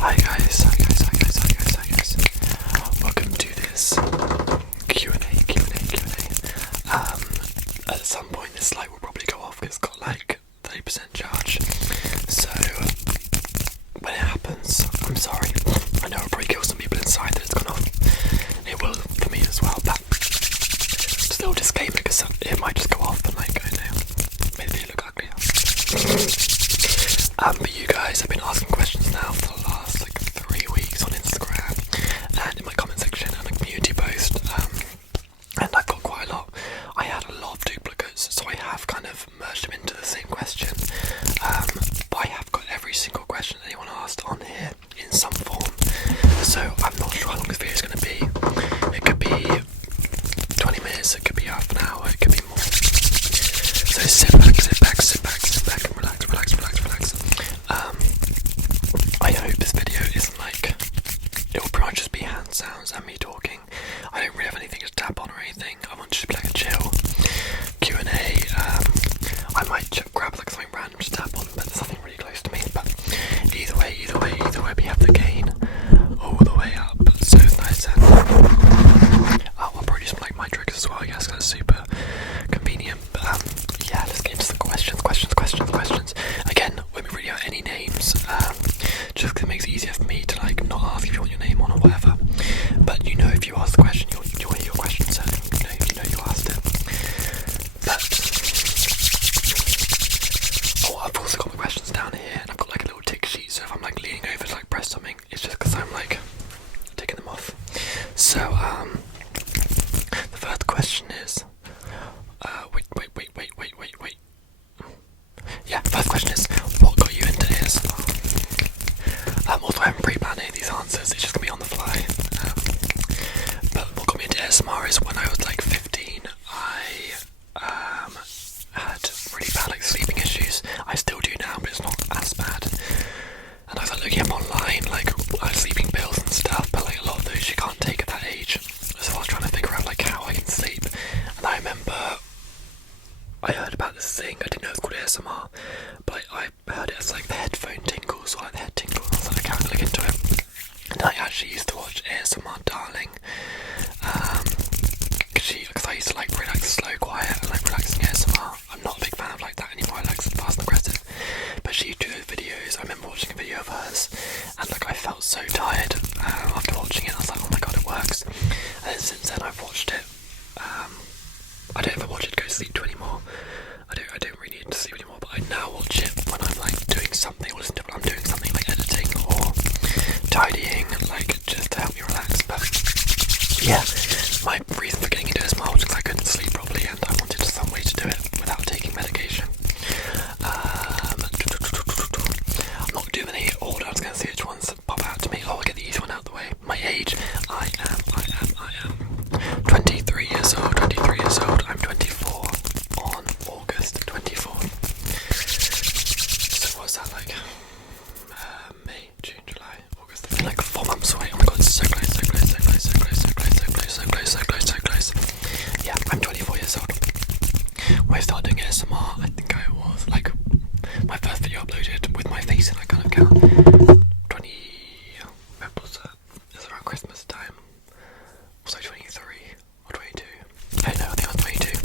Hi guys, hi guys, hi guys, hi guys, hi guys. Welcome to this Q&A. At some point this light will probably go off because it's got like 30% charge. So when it happens, I'm sorry. I know it'll probably kill some people inside that it's gone off. It will for me as well, but just a little disclaimer because it might just go off and like, I know, maybe it look ugly. But you guys have been asking questions now for the last like 3 weeks on Instagram and in my comment section and a community post, and I've got quite a lot. I had a lot of duplicates, so I have kind of merged them into the same question, but I have got every single question anyone asked on here in some form, so I'm not sure how long this video is going to be. It could be 20 minutes, it could be half an hour, it could be more. So sit back and relax. I hope this video isn't like, it will pretty much just be hand sounds and me talking. I don't really have anything to tap on or anything. I want to just be like a chill Q&A. I might grab like something random to tap on, but there's nothing really close to me. But either way, we have the gain all the way up, so it's nice. And I'll probably do some like my triggers as well, I guess, that's super convenient. But yeah, let's get into the questions. Again, we don't really have any names, just because it makes it easier for me to like not ask if you want your name on or whatever. But you know, if you ask the question, you'll hear your question, so you know you asked it. But I've also got my questions down here, and I've got like a little tick sheet. So if I'm like leaning over to like press something, it's just because I'm like taking them off. So the first question is, wait. Yeah, first question is, what got you into ASMR? Although I haven't pre-planned any of these answers, it's just gonna be on the fly. But what got me into ASMR is when I was like 15, I had really bad like sleeping issues. I still do now, but it's not as bad. And I was like looking up online, like sleeping pills and stuff, but like a lot of those you can't take at that age. So I was trying to figure out like how I can sleep. And I remember I heard about this thing, I didn't know it was called ASMR, but I heard it as like the headphone tingles or like the head tingles, and I was like, I can't look into it. And I actually used to watch ASMR Darling, because I used to like relax slow, quiet, and like relaxing ASMR. I'm not a big fan of like that anymore, I like some fast and aggressive. But she used to do those videos. I remember watching a video of hers, and like I felt so tired after watching it. I was like, oh my god, it works. And then since then I've watched it. I don't ever watch it to go to sleep to anymore. I don't really need to sleep anymore, but I now watch it when I'm like doing something, or listen to it when I'm doing something like editing or tidying, like just to help me relax. But yeah, my reason for getting into ASMR was because I couldn't sleep properly and I wanted some way to do it without taking medication. I'm not doing any order, I was going to see which ones pop out to me. I'll get the easy one out of the way. My age, I am 23 years old. I'm 24 on August 24th. So what's that like? May, June, July, August. I feel like 4 months away. Oh my god, it's so close. Yeah, I'm 24 years old. When I started doing ASMR, I think I was like, my first video uploaded with my face in, I kind of count. When was that? It was around Christmas time. Was I 23 or 22? I don't know, I think I was 22.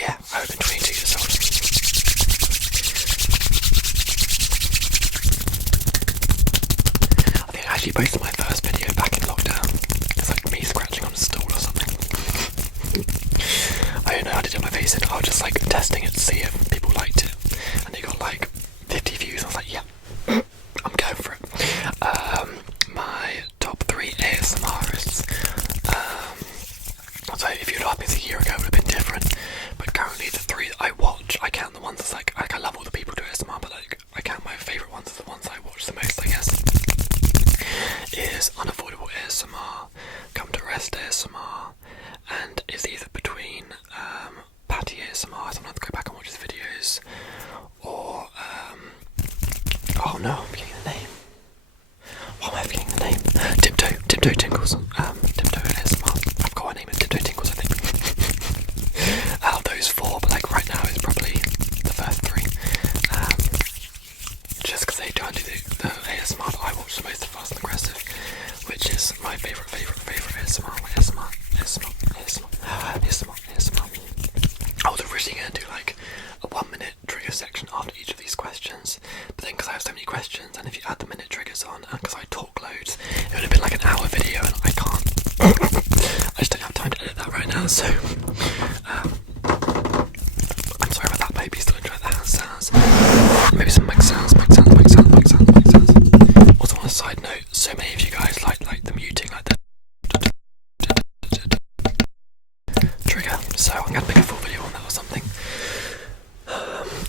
Yeah, I would have been 22 years old. I think I actually posted my first video back in lockdown. It's like me scratching on a stool or something. I don't know how to do my face in. I was just like testing it to see if people liked it. And it got like 50 views. I was like, yeah, I'm going for it. My top 3 ASMRists. So if you'd asked me this a year ago, it would have been different. But currently the 3 that I watch, I count the ones that's like I love all the people who do ASMR, but like I count my favourite ones as the ones I watch the most, I guess. Is Unavoidable ASMR, Come to Rest ASMR, and is either between Patty ASMR, sometimes go back and watch his videos, or oh no, I'm forgetting the name. Why am I forgetting the name? Tiptoe Tingles. Tiptoe ASMR. I've got her name, Tiptoe Tingles, I think. Out of those 4, but like right now it's probably the first 3. Just because they try and do the actually going to do like a 1 minute trigger section after each of these questions, but then because I have so many questions, and if you add the minute triggers on, and because I talk loads, it would have been like an hour video, and I can't. I just don't have time to edit that right now, so I'm sorry about that, but I hope you still enjoy the hand sounds. Maybe some mic sounds. Also, on a side note, so many of you guys like the muting, like the trigger, so I'm going to make a full video on that or something.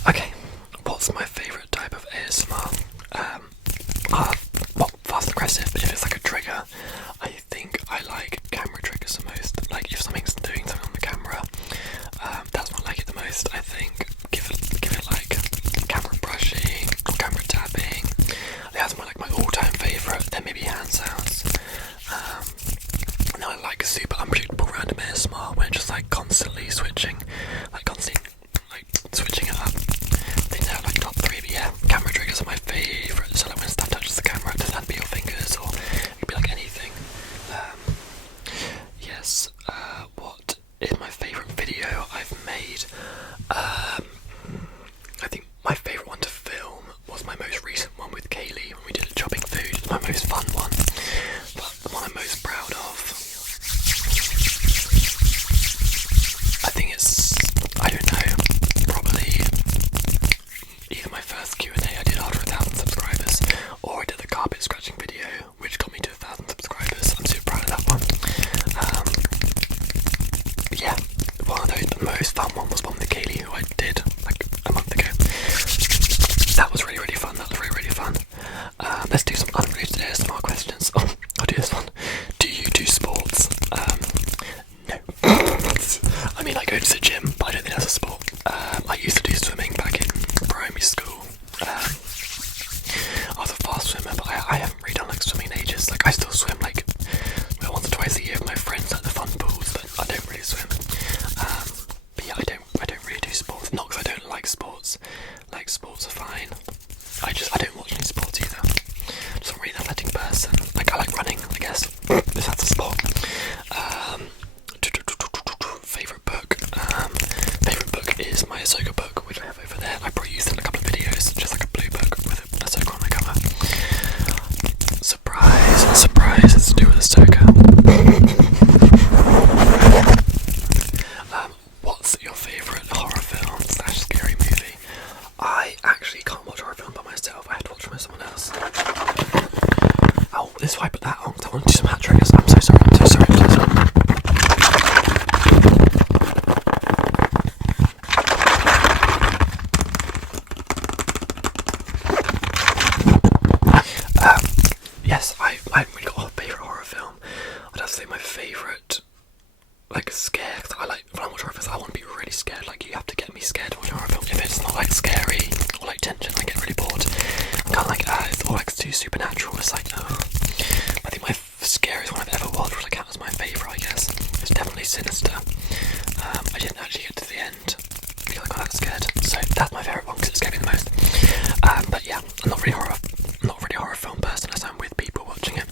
Okay, what's my favourite type of ASMR? Well, fast and aggressive, but if it's like a trigger, I think I like camera triggers the most. Like if something's doing something on the camera, that's when I like it the most. I think give it like camera brushing or camera tapping. I think that's my all-time favourite. Then maybe hand sounds. And then I like super unpredictable random ASMR when it's just like constantly switching, switching it up. I think they're like top 3, but yeah, camera triggers are my favourite. So like when stuff touches the camera, it doesn't have to be your fingers, or it could be like anything. Yes, what is my favourite video I've made? I think my favourite one to film was my most recent one with Kaylee when we did chopping food. It's my most fun one, but the one I'm most proud of, I think it's, I don't know, probably either my first Q&A I did after 1,000 subscribers, or I did the carpet scratching video which got me to 1,000 subscribers. I'm super proud of that one. Yeah, one of those, the most fun one was one with Kaylee, who I did like a month ago. That was really fun. Let's do some unrelated ASMR questions. Oh, I'll do this one. Do you do sports? No. I mean, I go to the gym, but I don't think that's a sport. I used to do swimming back in primary school. I was a fast swimmer, but I haven't really done like swimming in ages. Like I still swim like once or twice a year with my friends at the fun pools, but I don't really swim. But yeah, I don't really do sports. Not because I don't like sports. Like sports are fine. I don't watch any sports either. I'm just not really an athletic person. Like I like running, I guess. If that's a sport. Favourite book. Favourite book is my Ahsoka book, which I have over there. I probably used it in a couple of videos, just like a blue book with Ahsoka on the cover. Surprise, it's to do with Ahsoka. What's your favourite horror film / scary movie? I actually can't watch horror film by myself. I have to watch them with someone else. Oh, this is why I put that on, because I want to do some hat triggers. I'm so sorry. Yes, I haven't really got a favourite horror film. I'd have to say my favourite, like, scare, because when I watch horror films, I want to be really scared. Like, you have to get me scared to watch a horror film. If it's not, like, scary or, like, tension, I get really bored. I'm kind of like, it's all, like, too supernatural. It's like, oh. I think my scariest one I've ever watched, which I count as my favourite, I guess, is definitely Sinister. I didn't actually get to the end because I got that scared. So that's my favourite one because it scared me the most. But yeah, I'm not really a horror film person as I'm with people watching it.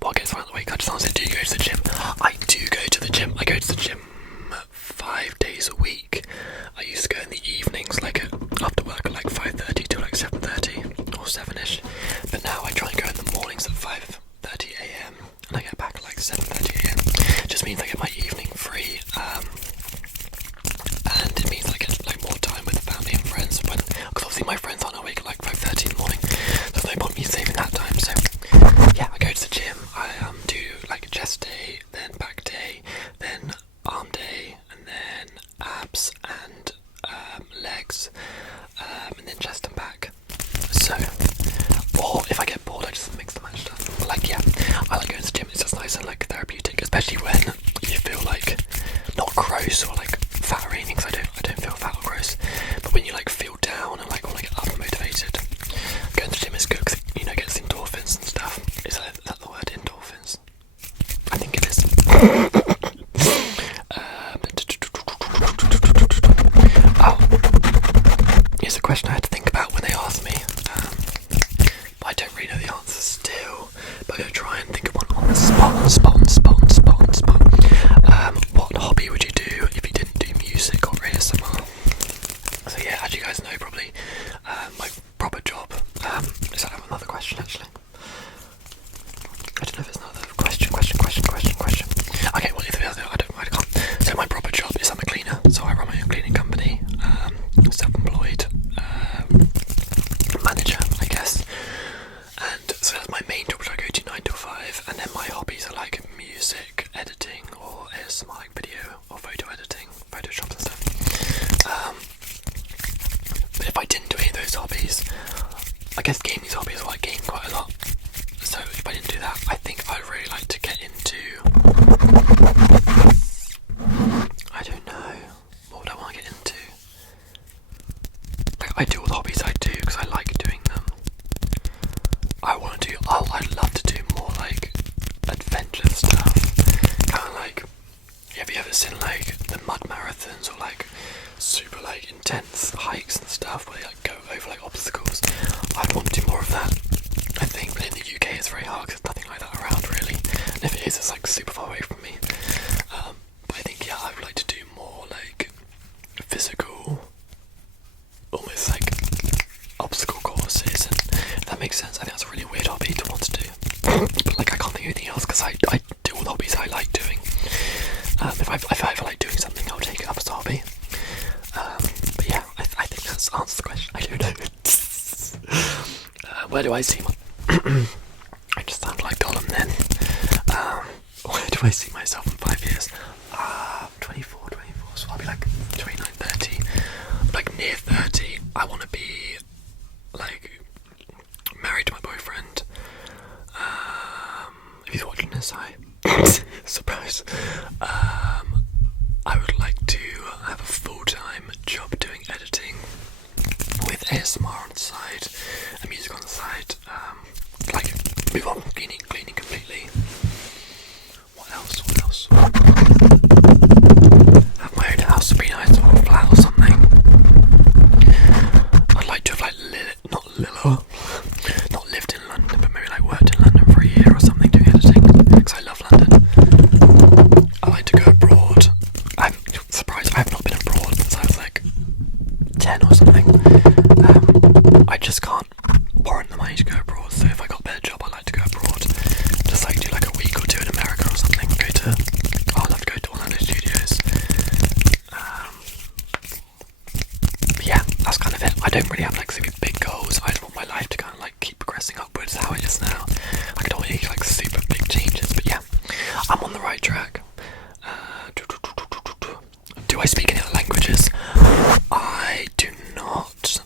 Well, I'll get this out of the way because I just honestly do go to the gym. I do go to the gym. I go to the gym 5 days a week. I used to go in the evenings, like after work at like 5:30 to like 7:30 or 7ish. But now I try and go in the mornings at 5:30 a.m. and I get back at like 7:30 a.m. It just means I get my evening free. And it means I get like more time with family and friends because obviously my friends aren't awake at like 5:30 in the morning. There's no point me saving that time. So yeah, I go to the gym. I do like chest day, then back day, then arm day, and then abs and legs, and then chest and back. So, or if I get bored, I just mix the match stuff. But like, yeah, I like going to the gym. It's just nice and like therapeutic, especially when you feel like not gross or like fat or anything. Because I don't feel fat or gross. But when you like feel down and like want to get up and motivated, going to the gym is good because it gets endorphins and stuff. Is that the word, endorphins? I think it is. Here's a question I had to think about when they asked me, but I don't really know the answer still, but I'm going to try and think of one on the spot. What So my proper job is I'm a cleaner, so I run my own cleaning company, self-employed manager, I guess. And so that's my main job, which I go to 9 till 5, and then my hobbies are like music, editing, or ASMR, like video or photo editing, Photoshop and stuff. But if I didn't do any of those hobbies, I guess gaming's hobbies, well, I game quite a lot. So if I didn't do that, I think I'd really like to get into, I don't know, what would I want to get into? Like, I do all the hobbies I do because I like doing them. I'd love to do more like adventure stuff, kind of like, have you ever seen like the mud marathons or like super like intense hikes and stuff where they like go over like obstacles? I'd want to do more of that, I think, but in the UK it's very hard because there's nothing like that around really, and if it is, it's like super far away from me. But I think, yeah, I would like to do more like physical, almost like obstacle courses, and if that makes sense. I think that's a really weird hobby to want to do, but like I can't think of anything else because I do all the hobbies I like doing. If I ever like doing something, I'll take it up as a hobby. But yeah, I think that's answered the question. I don't know. Where do I see my... I just sound like Gollum then. Where do I see myself in 5 years? 24, so I'll be like 29, 30. Like near 30, I want to be like married to my boyfriend. If he's watching this, surprise. I would like to have a full-time job doing editing with ASMR on the side and music on the side. Like move on from cleaning completely. What else? Have my own house, would be nice, or a flat or something. I'd like to have like not lived in London, but maybe like worked in London for a year or something doing editing, because I love London. I like to go abroad. I'm surprised I have not been abroad since I was like 10 or something. I just can't warrant the money to go abroad, so if I got a better job, I'd like to go abroad. Just like do like a week or two in America or something. I'd love to go to Orlando Studios. But yeah, that's kind of it. I don't really have like super big goals. I just want my life to kind of like keep progressing upwards how it is now. I could always make like super big changes, but yeah, I'm on the right track. Do I speak any other languages? I do not.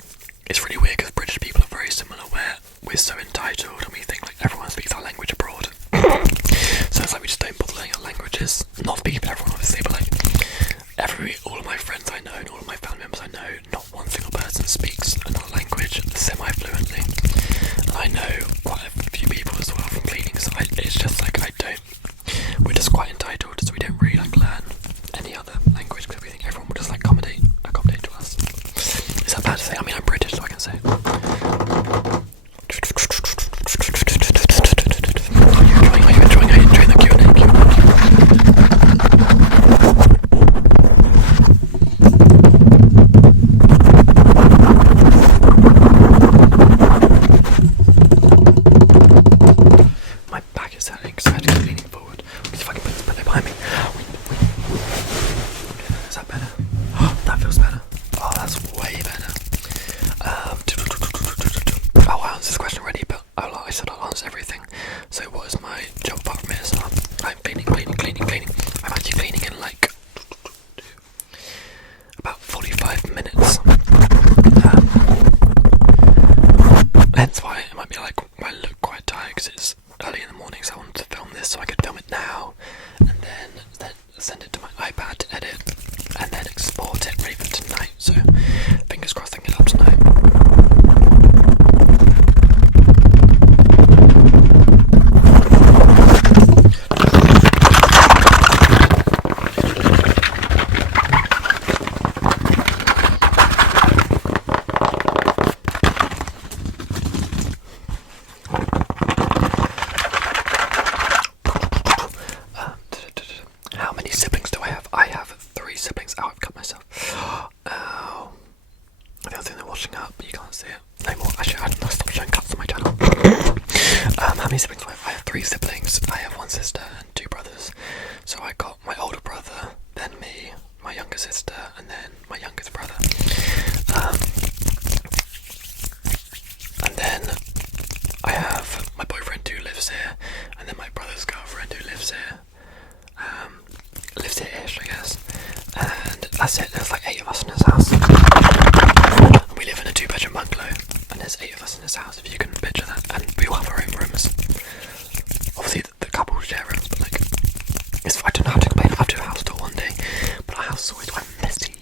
It's really weird because British people are very similar, where we're so entitled and we think like everyone speaks our language abroad. So it's like we just don't bother learning our languages. Not speaking for everyone obviously, but like all of my friends I know and all of my family members I know, not one single person speaks another language semi-fluently. And I know quite a few people as well from cleaning, so it's just like we're just quite entitled, so we don't really like learn any other language because we think everyone will just like accommodate to us. Is that bad to say? I mean, I'm British, so I can say it. Are you enjoying the Q&A? My back is hurting because I had to keep sister, and then my youngest brother. And then I have my boyfriend who lives here, and then my brother's girlfriend who lives here. Lives here-ish, I guess. And that's it. There's like 8 of us in this house. And we live in a 2-bedroom bungalow, and there's 8 of us in this house, if you can picture that. And we all have our own rooms. Obviously, the couple share rooms, but like, I don't know how to explain it. I'll do a house tour one day, but our house is always quite messy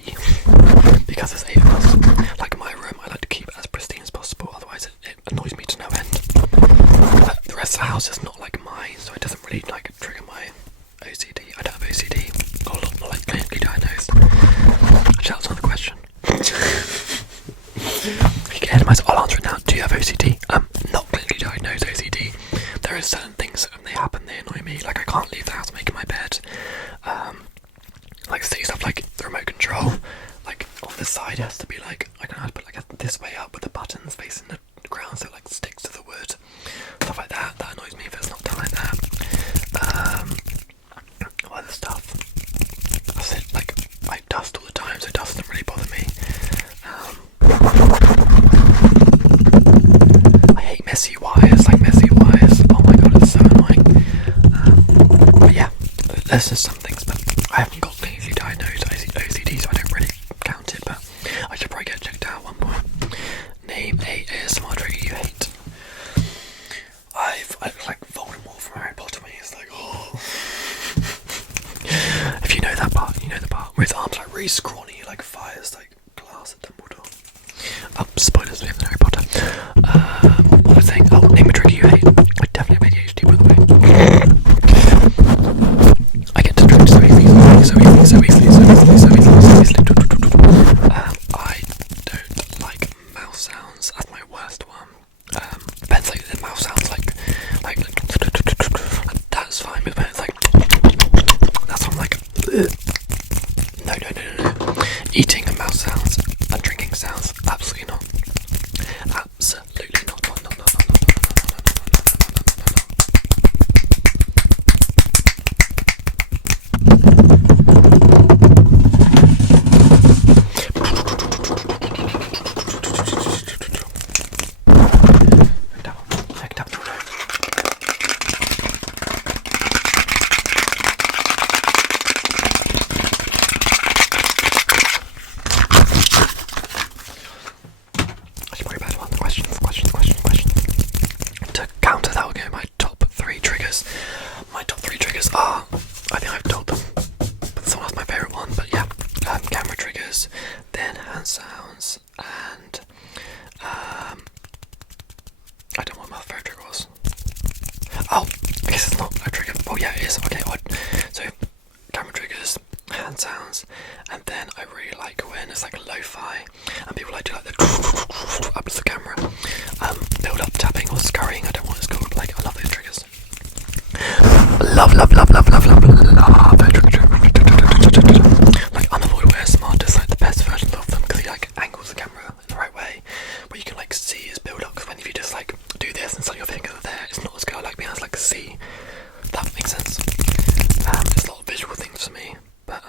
because there's 8 of us. Like my room, I like to keep it as pristine as possible, otherwise it annoys me to no end. But the rest of the house is not like mine, so it doesn't really like trigger my OCD. I don't have OCD, or not like clinically diagnosed. Actually, that's another question. You get ahead of myself, I'll answer it now. Do you have OCD? Not clinically diagnosed OCD. There are certain things that when they happen, they annoy me. Like I can't leave the house making my bed. Like silly stuff like the remote control. Like on the side it has to be like, I don't know how to put like this way up with the buttons facing the ground so it like sticks to the wood. Stuff like that. That annoys me if it's not done like that. Other stuff. That's it. Like I dust all the time, so dust doesn't really bother me. I hate messy wires. Like messy wires. Oh my god, it's so annoying. But yeah, there's just some things, but I haven't got clinically diagnosed OCD, so I don't really count it. But I should probably get checked out at one point. Name a ASMR trigger you hate. I like Voldemort from Harry Potter. It's like, oh. If you know that part, you know the part where his arms like really scrawny, like fires like glass at Dumbledore. Spoilers for Harry Potter. What was I saying? Oh, name a trigger you hate. I definitely have ADHD, by the way. I get distracted so easily. I don't like mouse sounds. That's my worst one. Depends, like the mouse sounds like that's fine, but when it's like that's what I'm like. No. Eating and mouse sounds and drinking sounds, absolutely not. Absolutely not. To counter that, we'll go my top 3 triggers. My top 3 triggers are, I think I've told them, but this one was my favourite one, but yeah, camera triggers, then hand sounds, and I don't know what my favourite trigger was. Oh, I guess it's not a trigger. Oh yeah, it is. Okay, odd. So camera triggers, hand sounds, and then I really like when it's like lo-fi and people like do like the up to the camera, build up tapping or scurrying. I don't know what it's called. Like I love those triggers. Love like unavoidable ASMR does like the best versions of them because he like angles the camera in the right way where you can like see his build up. Because when if you just like do this and suddenly your fingers are there, it's not as good. I like being able to like see. That makes sense. There's a lot of visual things for me, but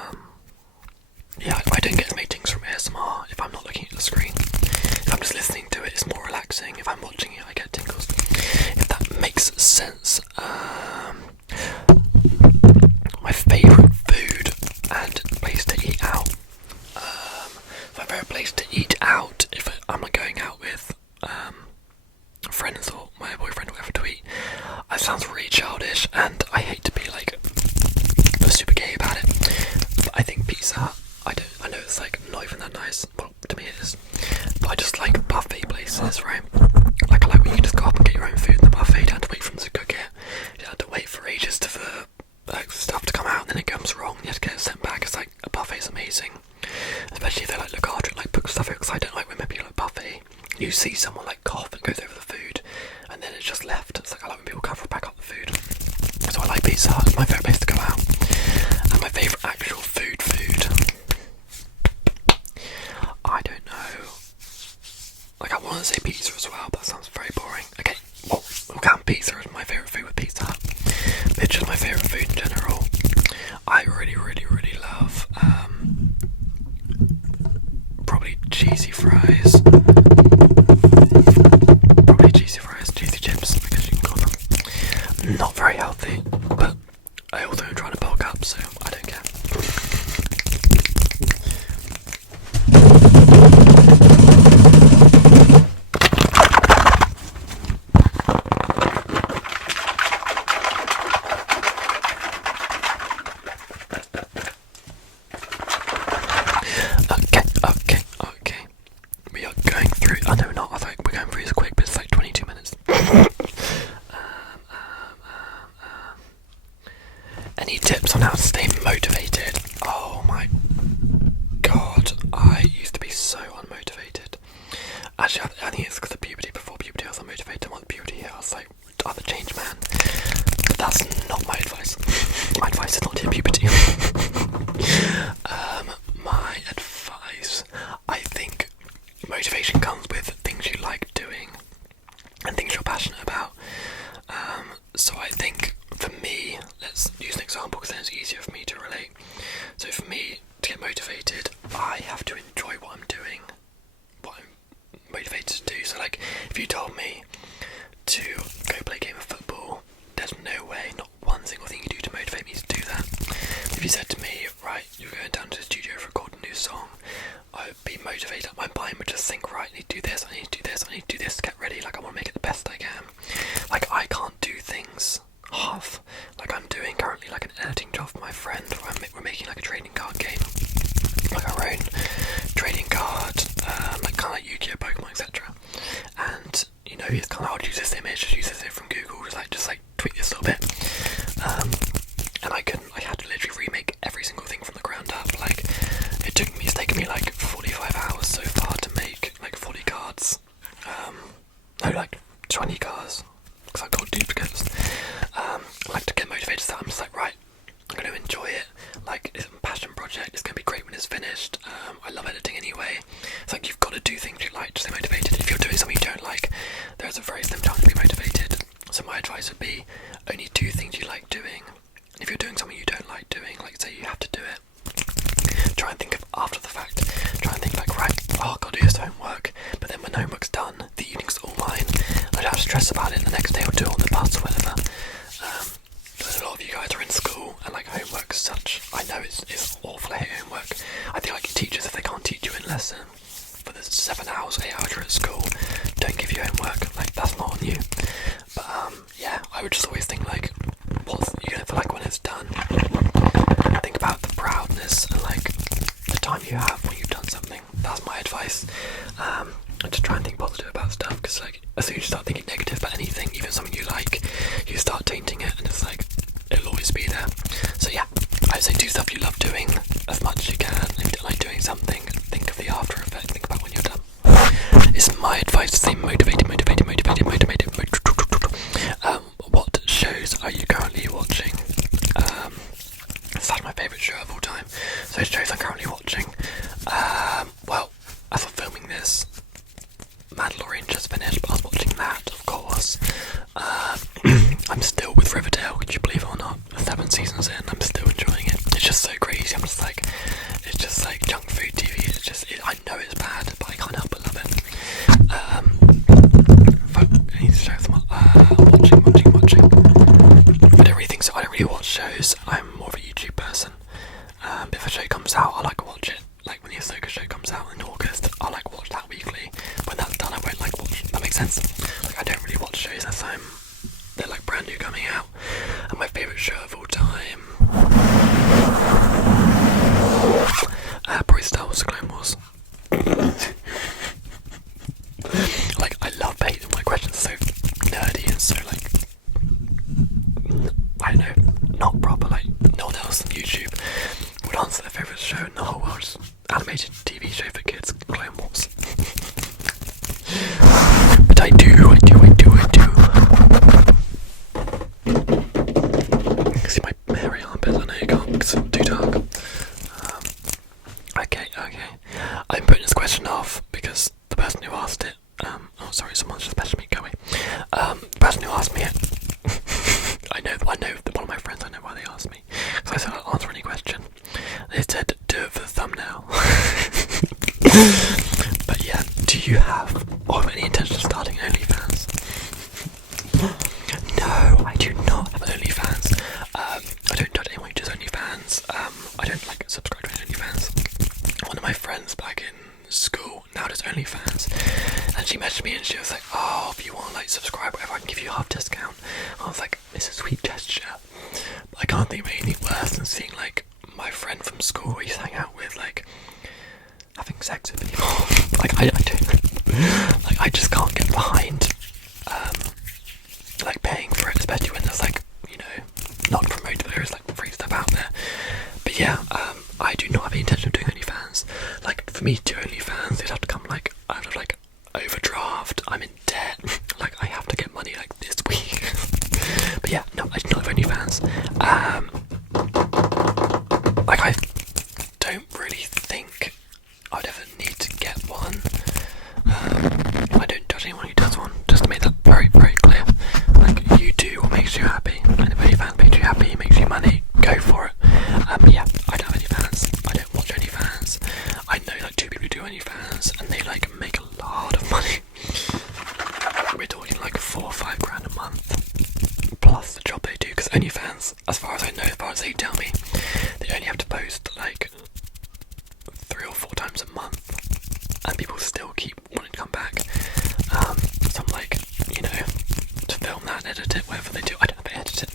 yeah, I don't get as many things from ASMR if I'm not looking at the screen. If I'm just listening to it, it's more relaxing. If I'm watching it, I get tingles. If that makes sense. My favourite food and place to eat out. My favourite place to eat out, if I'm going out with friends or my boyfriend or whatever to eat. It sounds really childish, and I hate to be like super gay about it, but I think Pizza Hut, I know it's like not even that nice, well to me it is, but I just like buffet places, right? Like I like when you can just go up and get your own food in the buffet. You don't have to wait for them to cook it. You don't have to wait for ages for stuff to come out, and then it comes wrong, you have to get it sent back. It's like a buffet's amazing, especially if they like look after it, like put stuff out, because I don't like when maybe like buffet you see someone like cough and goes over the food and then it's just left. It's like I like when people cover back up the food. So I like Pizza Hut. It's my favourite place to go out. And my favourite actual food. I don't know. Like I want to say pizza as well, but that sounds very boring. Okay, well, we'll count pizza as my favourite food with Pizza Hut. It's just my favourite food in general. I really love Okay, okay. We are going through. Oh no, we're not. I thought we're going through this quick, but it's like 22 minutes. Any tips on how to stay motivated? Oh my god, I used to be so unmotivated. Actually, I think it's because of puberty. Before puberty, I was unmotivated. Once puberty hit, I was like, I'm a changed man. But that's not my advice. My advice is not to hit puberty. My advice, I think motivation comes with things you like doing and things you're passionate about. So I think for me, let's use an example because then it's easier for me to relate. So for me, to get motivated, I have to enjoy what I'm doing, what I'm motivated to do. So like, if you told me to go play a game of football, there's no way, not one single thing you do to motivate me to do that. If you said to me, right, you're going down to the studio to record a new song, I would be motivated. My mind would just think, right, I need to do this, I need to do this, I need to do this to get ready. Like, I want to make it the best I can. Like, I can't do things half. Like, I'm doing currently like an editing job for my friend where we're making like a trading card game, like our own trading card, like kind of like Yu-Gi-Oh, Pokemon, etc. And you know, he's kind of, I'll use this image, just use this from Google, just like tweak this little bit. And I had to literally remake every single thing from the ground up. Like, it's taken me like 45 hours so far to make like 40 cards. No, like 20 cards, because I've got duplicates. Like, to get motivated to that, I'm just like, right, I'm going to enjoy it. Like, it's a passion project, it's going to be great when it's finished. I love editing anyway. It's like, you've got to do things you like to stay motivated. If you're doing something you don't like, there's a very slim chance to be motivated. So my advice would be, only do things you like doing. And if you're doing something you don't like doing, like say you have to do it, try and think of after the fact. Try and think like, right, oh, I've got to do this homework. But then when homework's done, the evening's all mine. I don't have to stress about it the next day or do it on the bus or whatever. A lot of you guys are in school and like homework's such, I know it's awful. I hate homework. I think like teachers, if they can't teach you in lesson for the 7 hours, 8 hours you're at school, don't give you homework. Like, that's not on you. But yeah, I would just always think like, what's you gonna feel like when it's done? Think about the proudness and like the time you have when you've done something. That's my advice. And to try and think positive about stuff, because like as soon as you start thinking negative about anything, even something you like, you start tainting it, and it's like it'll always be there. So yeah, I would say do stuff you love doing as much as you can. If you don't like doing something, think of the after effect. Think about when you're done. It's my advice to stay motivated. What shows are you currently watching? That's my favourite show of all time. So shows I'm currently watching. Well, as I'm filming this, Mandalorian just finished, but I was watching that, of course. I'm still with Riverdale, would you believe it or not? 7 seasons in, I'm still enjoying it. It's just so crazy. I'm just like, it's just like junk food TV. It's just, I know it's bad, but I can't help but love it. I need to show them. Watching. I don't really think so. I don't really watch shows. I'm more of a YouTube person. If a show comes out, I like to watch it. Like when the Ahsoka show comes out in August, I like watch that weekly. When that's done, I won't like watch. That makes sense. Like, I don't really watch shows unless they're like brand new coming out. And my favourite show of all time, probably Star Wars: The Clone Wars. Like, I love Peyton. My questions are so nerdy and so like, I don't know, not proper. Like, no one else on YouTube would answer their favourite show in the whole world. Just animated TV show for kids, Clone Wars. But I do. You can see my hairy armpits. I know you can't because it's too dark. Okay. I'm putting this question off because the person who asked it, oh sorry, someone's just messaged me, go away. The person who asked me it, I know one of my friends, I know why they asked me. So I said I'll answer any question. They said, do it for the thumbnail. But yeah, do you have or have any intention of starting OnlyFans? No, I do not have OnlyFans. I don't judge anyone who does OnlyFans. I don't like subscribe to OnlyFans. One of my friends back in school now does OnlyFans, and she messaged me and she was like, oh, if you want to like subscribe, whatever, I can give you a half discount. I was like, it's a sweet gesture. But I can't think of anything worse than seeing like my friend from school who I used to hang out with, like having sex with people. Like I don't, like I just can't get behind like paying for it, especially when there's like, you know, not promoted, but there is like free stuff out there. But yeah, I do not have any intention of doing OnlyFans. Like for me to do OnlyFans, it'd have to come like out of like overdraft. I'm in debt. Like I have to get money like this week. But yeah, no, I do not have OnlyFans. Like I don't really think I'd ever need to get one. I don't judge anyone who does one, just to make that very, very clear. Like you do what makes you happy, and if OnlyFans makes you happy, makes you money, go for it. But yeah, I don't have OnlyFans. I don't watch OnlyFans. I know like 2 people who do OnlyFans, and they like make a lot of money. We're talking like 4 or 5 grand a month, plus the job they do. Because OnlyFans, as far as I know, as far as they tell me, they only have to post like 3 or 4 times a month, and people still keep wanting to come back. So I'm like, you know, to film that and edit it, whatever they do, I don't know if they edit it.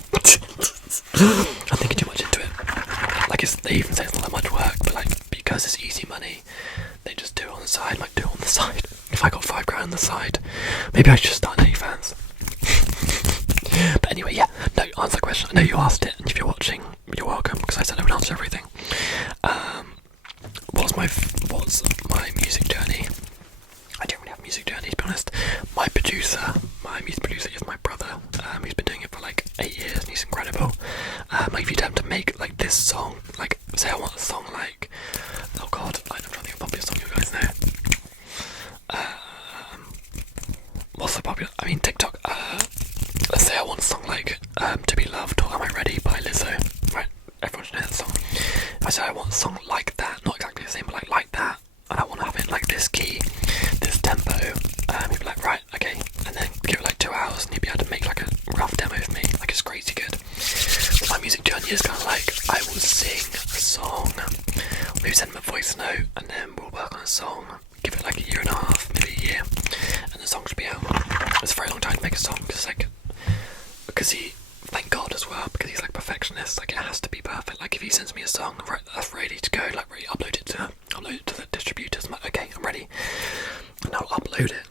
I'm thinking too much into it. Like they even say it's not that much work, but like because it's easy money, they just do it on the side. Like do it on the side. If I got 5 grand on the side, maybe I should start OnlyFans. But anyway, yeah, no, answer the question. I know you asked it, and if you're watching, you're welcome, because I said I would answer everything. What's my music journey? I don't really have a music journey, to be honest. My music producer is my brother. He's been doing it for like 8 years, and he's incredible. Like if you attempt to make like this song, like say I want a song like, oh god, I'm trying to think of a popular song you guys know. What's the popular? I mean TikTok. Let's say I want a song like "To Be Loved" or "Am I Ready" by Lizzo. Right, everyone should know that song. If I say I want a song like that, not exactly the same, but like that, and I want to have it like this key, this tempo, you'd be like, right, okay, and then give it like 2 hours, and you'd be able to make like a rough demo of me. Like it's crazy good. But my music journey is kind of like I will sing a song, maybe send them a voice note, and then we'll work on a song. Give it like 1.5 years, maybe a year, and the song should be out. It's a very long time to make a song, because he, thank God as well, because he's like perfectionist. Like it has to be perfect. Like if he sends me a song right, that's ready to go, like ready, upload it to the distributors. I'm like, okay, I'm ready, and I'll upload it.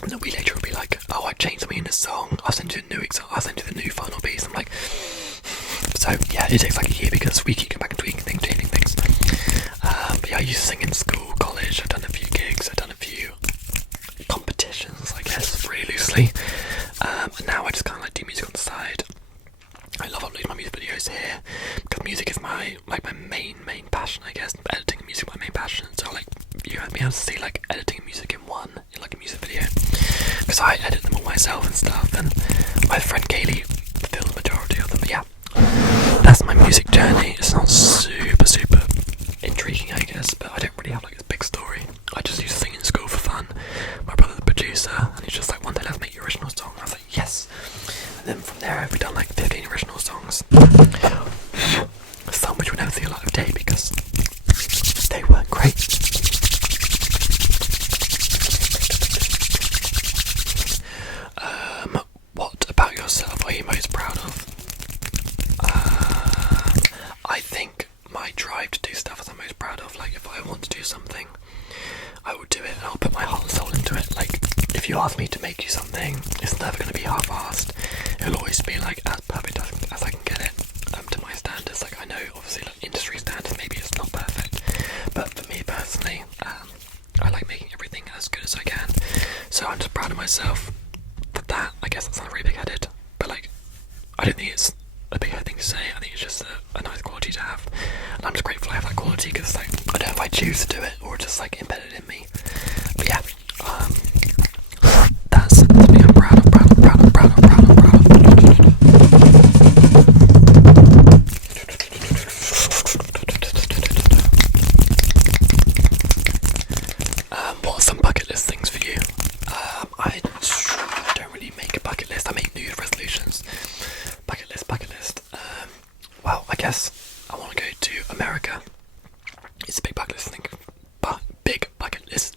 And then a week later, it'll be like, oh, I changed something in this song. I'll send you I'll send you the new final piece. I'm like, so yeah, it takes like a year because we keep going back and tweaking things, changing things. But yeah, I used to sing in school, college. I've done a few gigs. I've done a few competitions, I guess, very loosely. And now I just kind of like do music on the side. I love uploading my music videos here because music is my main passion, I guess. Editing and music is my main passion. So like you have me able to see like editing and music in like a music video, because I edit them all myself and stuff. And my friend Kaylee films the majority of them. But yeah, that's my music journey. It's not super intriguing, I guess, but I don't really have like this big story. I just used to sing in school for fun. My brother's the producer, and he's just like, one day let's make your original song. I was like, yes. And then from there, I've done like 15 original songs. Some which would never see a light of day because they weren't great. What about yourself are you most proud of? I think my drive to do stuff is I'm most proud of. Like if I want to do something, I will do it and I'll put my heart and soul into it. Like if you ask me to make you something, it's never going to be half-assed. It'll always be like as perfect as I can get it, to my standards. Like I know obviously like industry standards, maybe it's not perfect, but for me personally, I like making everything as good as I can. So I'm just proud of myself for that. I guess that's not very big-headed, but like I don't think it's a big-headed thing to say. I think it's just a nice quality to have, and I'm just grateful I have that quality, because like I don't know if I choose to do it or just like embedded in me. But yeah, that's something I'm proud of. What are some bucket list things for you? I don't really make a bucket list. I make New Year's resolutions. Bucket list. Well, I guess I want to go to America. It's a big bucket list thing. But big bucket list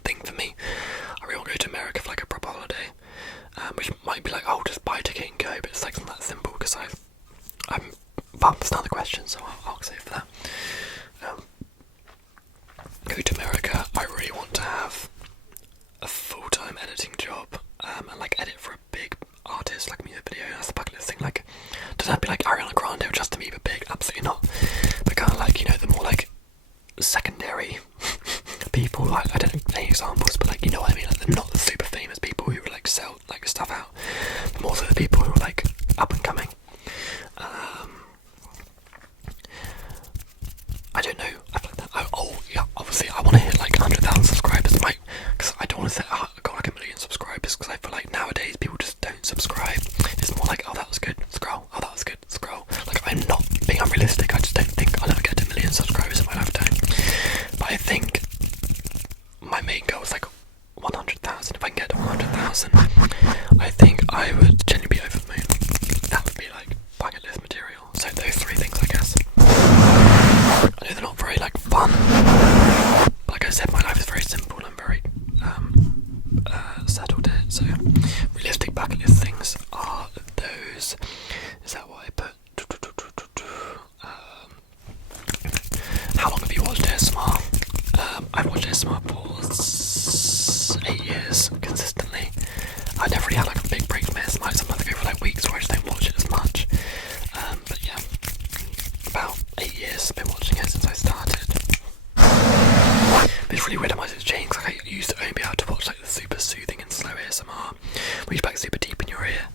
secondary people. Like, I don't know any examples, but like, you know what I mean. Like, they're not the super famous people who like sell like stuff out, but more so the people who are like up and coming. I don't know. I feel like that. Obviously, I want to hit like 100,000 subscribers. Because I don't want to say I got like 1 million subscribers. Because I feel like nowadays people just don't subscribe. It's more like, oh, that was good, scroll. Oh, that was good, scroll. Like, I'm not being unrealistic. I just don't think I'll ever get to 1 million subscribers in my lifetime. But I think my main goal is like 100,000. If I can get to 100,000, I think I would genuinely be over the moon. That would be like bucket list material. So those 3 things, I guess. I know they're not very like fun. Like I said, my life is very simple and I'm very settled in it. So realistic bucket list things are those. Is that what I put? How long have you watched ASMR? I've watched ASMR for 8 years consistently. I never really had like a big break from ASMR. Sometimes I go for like weeks where I just don't watch it as much. But yeah, about 8 years I've been watching it since I started. But it's really weird how much it's changed. Like, I used to only be able to watch like the super soothing and slow ASMR, which is like super deep in your ear.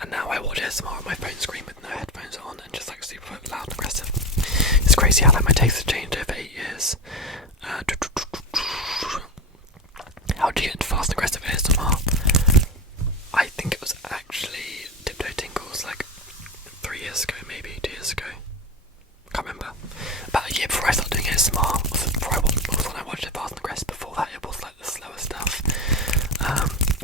And now I watch ASMR on my phone screen with no headphones on and just like super loud and aggressive. It's crazy how like my taste has changed over 8 years. How did you get into fast and aggressive ASMR? I think it was actually Tiptoe Tingles like 3 years ago, maybe 2 years ago. Can't remember. About a year before I started doing ASMR, was when I watched it fast and aggressive. Before that, it was like the slower stuff.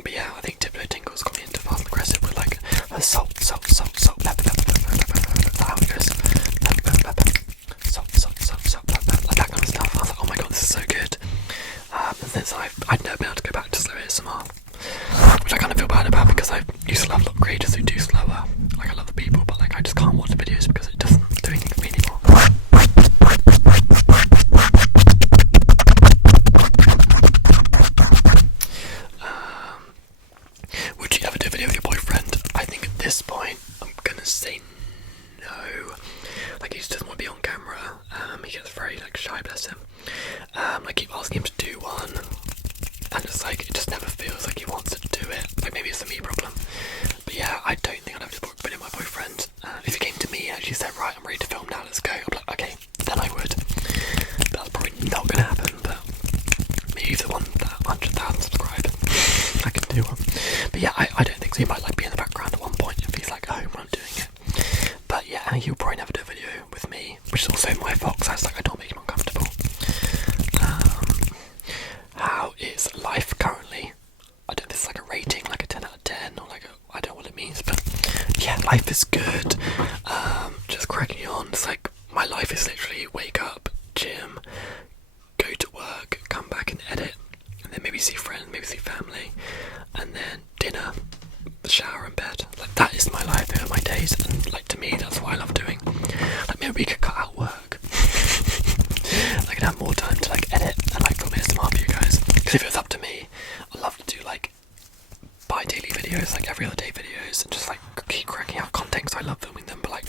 But yeah, I think Tiptoe Tingles got me into fast and aggressive with like salt, pepper, how it goes. Salt, pepper, like that kind of stuff. I was like, oh my god, this is so good. And since I'd never been able to go back to slow ASMR, which I kind of feel bad about because I used to love a lot of creators who do slower. Like, I love the people, but like I just can't watch the videos because it doesn't do anything for me anymore. Would you ever do a video with your boyfriend? I think at this point I'm gonna say no. Like, he just doesn't want to be on camera. He gets very like shy, bless him. I keep asking him to do one, and it's like it just never feels like he wants to do it. Like, maybe it's a me problem. But yeah, I don't think I'd have to book a video with my boyfriend. If he came to me and actually said, right, I'm ready to film now, let's go, I'd be like, okay, then I would. But that's probably not going to happen. But maybe if they want that 100,000 subscribers, I can do one. But yeah, I don't think so. He might like be in the background at one point if he's like home when I'm doing it. But yeah, he'll probably never do a video with me, which is also my fault because I don't make him uncomfortable. How is life currently? I don't know if it's like a rating, like a 10 out of 10, or like I don't know what it means, but yeah, life is good. Just cracking on. It's like my life is literally wake up, gym, go to work, come back and edit, and then maybe see friends, maybe see family, and then dinner, shower and bed. Like, that is my life over my days, and like, to me that's what I love doing. Like, maybe we could cut out work. I could have more time to like edit and like film ASMR for you guys. Because if it was up to me, I'd love to do like bi-daily videos, like every other day videos, and just like keep cracking out content because I love filming them. But like,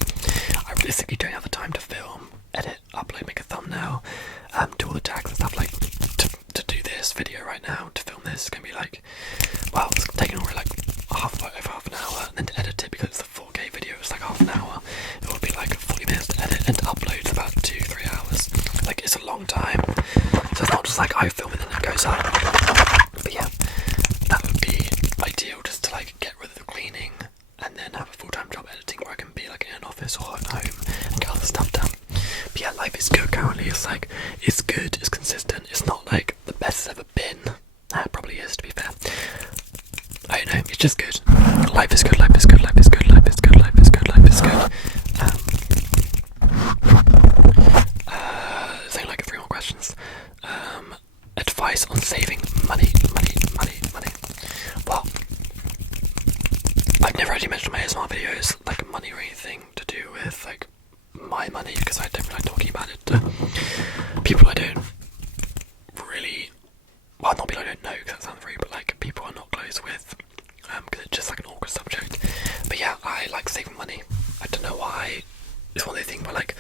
I realistically don't have the time to film, edit, upload, make a thumbnail, do all the tags and stuff. Like, to do this video right now, to film this, is going to be like, well, it's taking over like over half an hour, and then to edit it, because it's a 4K video, it's like half an hour. It would be like 40 minutes to edit, and to upload it's about 2-3 hours. Like, it's a long time, so it's not just like I film and then it goes up. But yeah, that would be ideal, just to like get rid of the cleaning and then have a full-time job editing where I can be like in an office or at home and get other stuff done. But yeah, life is good currently. It's like, it's good, it's consistent. It's not like the best it's ever been. It probably is, to be fair. I don't know, it's just good. Life is good, life is good, life is good, life is good, life is good, life is good. There's only like 3 more questions. Advice on saving money. Well, I've never actually mentioned my ASMR videos like money or anything to do with like my money, because I don't really like talking about it to people I don't really, well, not people I don't know, because that sounds rude, but like people I'm not close with, because it's just like an awkward subject. But yeah, I like saving money. I don't know why. It's one of those things where like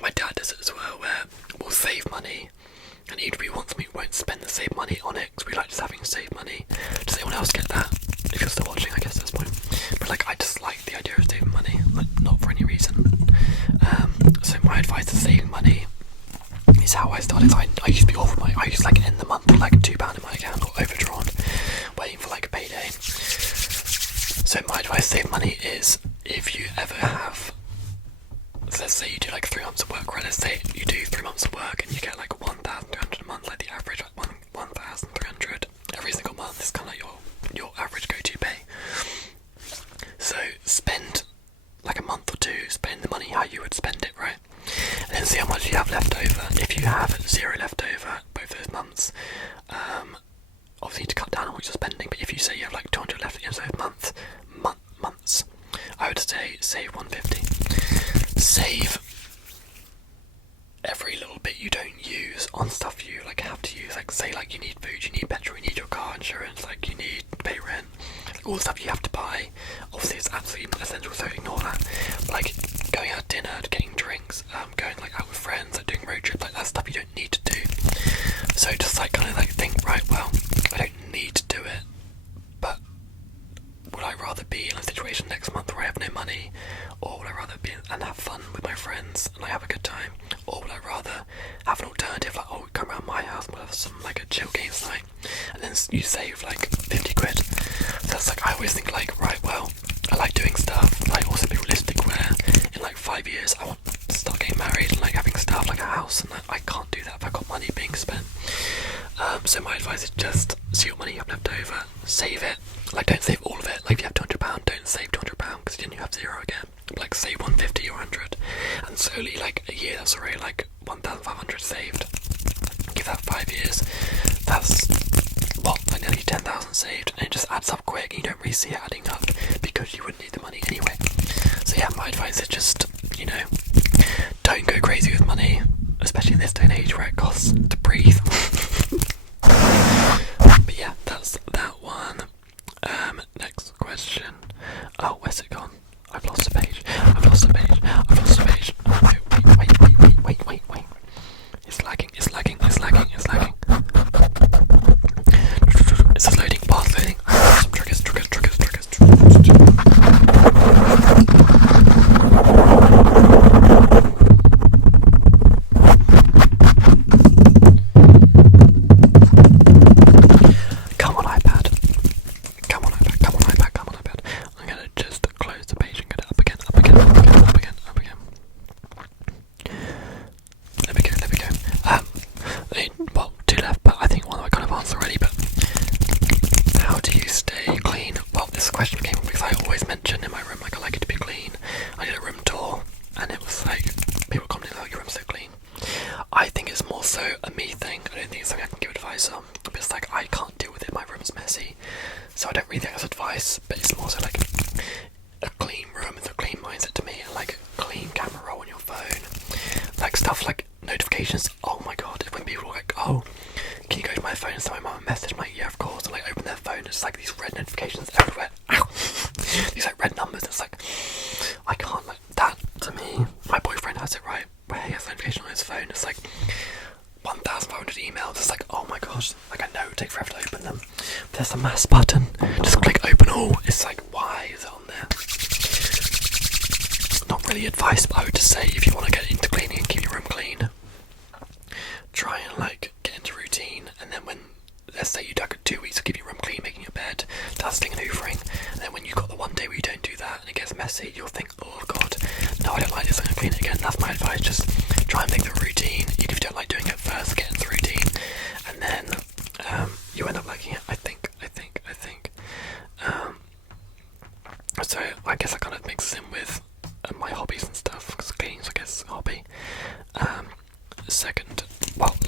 my dad does it as well, where we'll save money money, and each of you won't spend the same money on it because we like just having saved money. Does anyone else get that? If you're still watching, I guess at this point. But like, I just like the idea of saving money, like not for any reason. So my advice to saving money is how I started. I used to be awful. I used to like end the month with like £2 in my account or overdrawn, waiting for like a payday. So my advice to save money is, if you ever have, so let's say you do like 3 months of work, right? Let's say you do 3 months of work and you get like 1,300 a month, like the average, like 1,300 every single month is kind of like your average go-to pay. So spend like a month or two, spend the money how you would spend it, right? And then see how much you have left over. If you have 0 left over both those months, obviously you need to cut down on what you're spending. But if you say you have like 200 left at the end of those months, I would say save 150. Save every little bit you don't use on stuff you like have to use. Like say like you need food, you need petrol, you need your car insurance, like you need to pay rent, like all the stuff you have to buy. Obviously it's absolutely not essential, so ignore that. But like going out to dinner, getting drinks, going like out with friends, like doing road trips, like that stuff you don't need to do. So just like kind of like think, right, well, I don't need to do it, but would I rather be in a situation next month where I have no money, or would I rather be and have fun with my friends and I have a good time, or would I rather have an alternative, like, oh, come around my house and we'll have some like a chill games night, and then you save like 50 quid. So that's like, I always think like, right, well, I like doing stuff, like also be realistic where in like 5 years I want to start getting married and like having stuff like a house, and I can't do that if I've got money being spent. So my advice is just see what money you have left over, save it. Like don't save all of it. Like if you have £200, don't save £200 because then you have 0 again. But like save 150 or 100, and slowly like a year that's already like 1,500 saved. Give that 5 years. That's like nearly 10,000 saved, and it just adds up quick. And you don't really see it adding up because you wouldn't need the money anyway. So yeah, my advice is just, you know, don't go crazy with money, especially in this day and age where it costs to breathe. But yeah, that's that one. Next question. Oh, where's it gone? I've lost a page. Wait. It's lagging. It's just loading, fast loading. Some triggers. Come on iPad. I'm gonna just close the page and get it up again. There we go. Well, 2 left, but I think one I kind of answered already. But how do you stay clean? Well, this question came up because I always mention in my room, like, I like it to be clean. I did a room tour, and it was like, people commenting, oh, your room's so clean. I think it's more so a me thing. I don't think it's something I can give advice on. But it's like, I can't deal with it, my room's messy. So I don't really think that's advice, but it's more so like a clean room is a clean mindset to me, and like a clean camera roll on your phone. Like stuff like notifications. Oh my god, when people are like, oh, can you go to my phone and send my mum a message? I'm like, yeah, of course. And like open their phone, it's like these red notifications everywhere. Ow. These like red numbers. It's like, I can't, like that to me. My boyfriend has it right, where he has a notification on his phone. It's like 1,500 emails. It's like, oh my gosh, like I know it would take forever to open them. But there's a mass button. Just click open all. It's like, why is it on there? Not really advice, but I would just say if you want to get into cleaning and keep your room clean, try and like get into routine, and then when, let's say you took 2 weeks to keep your room clean, making your bed, dusting and hoovering, and then when you've got the one day where you don't do that and it gets messy, you'll think, oh god, no, I don't like this, I'm going to clean it again. That's my advice. Just try and make the routine. Even if you don't like doing it first, get into the routine, and then you end up liking it. I think. So I guess that kind of mixes in with my hobbies and stuff, because cleaning's, I guess, a hobby.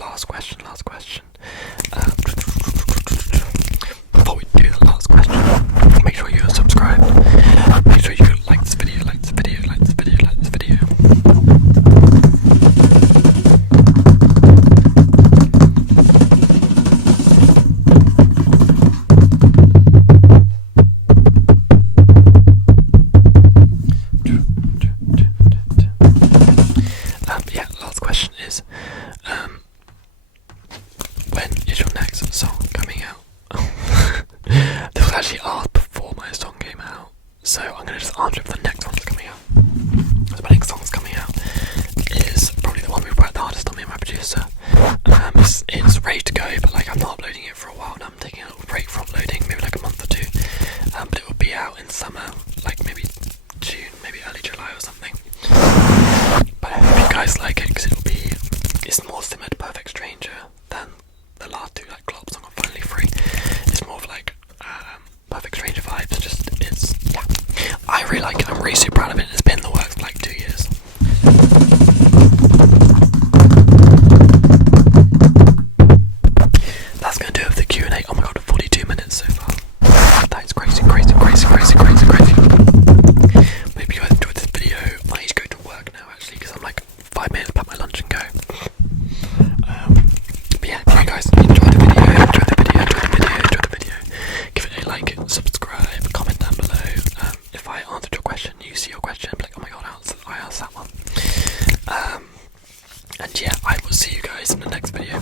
Last question. Before we do the last question, make sure you're subscribed. Make sure you like this video. Last question is, like it. I'm really super proud of it. It's been in the works for like 2 years. That's gonna do it for the Q&A. Oh my god, 42 minutes so far. That is crazy. Hope you guys enjoyed this video. I need to go to work now actually because I'm like 5 minutes past my lunch and go. But yeah, if you guys enjoyed the video, give it a like, subscribe, comment down below. If I answered your question, you see your question, be like, oh my god, I answered that one. And yeah, I will see you guys in the next video.